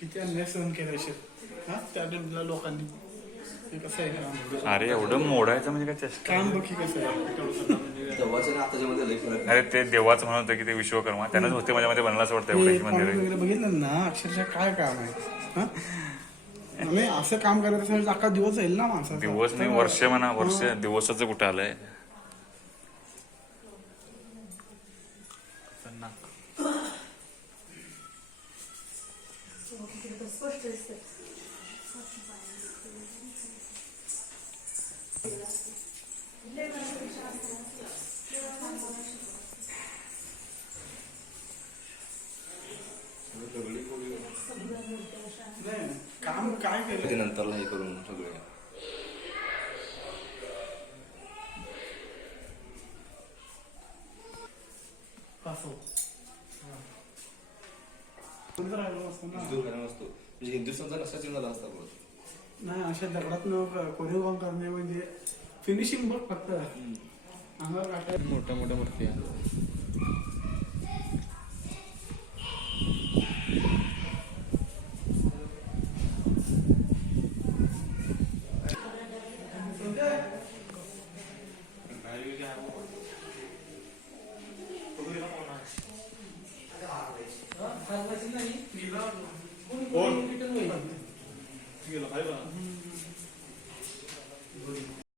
किती अन्याय सहन केला असेल हा? त्या टाइमला लोकांनी. हे कसं आहे काम अरे एवढं मोडायचं म्हणजे काय चेष्टा? काम बघ कसं आहे. तेव्हाच्या आणि आताच्या मध्ये लई फरक आहे. अरे ते देवाचं म्हणत होतं की ते विश्वकर्मा. त्यांनाच होते माझ्या मध्ये बनला असं वाटतं एवढं हे ही मंदिर. आहे वगैरे बघितलं ना अक्षरशः काय काम आहे? हा? असं काम करत असेल अख्खा दिवस जाईल ना माणसाचा. दिवस नाही वर्ष म्हणा वर्ष दिवसाचं कुठं आलंय? काम काय केलं ते नंतरला हे करून सगळे असं राहिलं नसतं नसतो. म्हणजे हिंदुस्थानचा झाला असता बघ. नाही अशा दगडात कोरीव काम करणे म्हणजे फिनिशिंग बघ फक्त. अंगावर काटा मोठ्या मोठ्या मूर्ती आहे ਨਹੀਂ ਪੀਲਾ ਹੋਰ? ਕਿਤਨ ਹੋਈ ਪੀਲਾ ਹੈ ਬਣਾ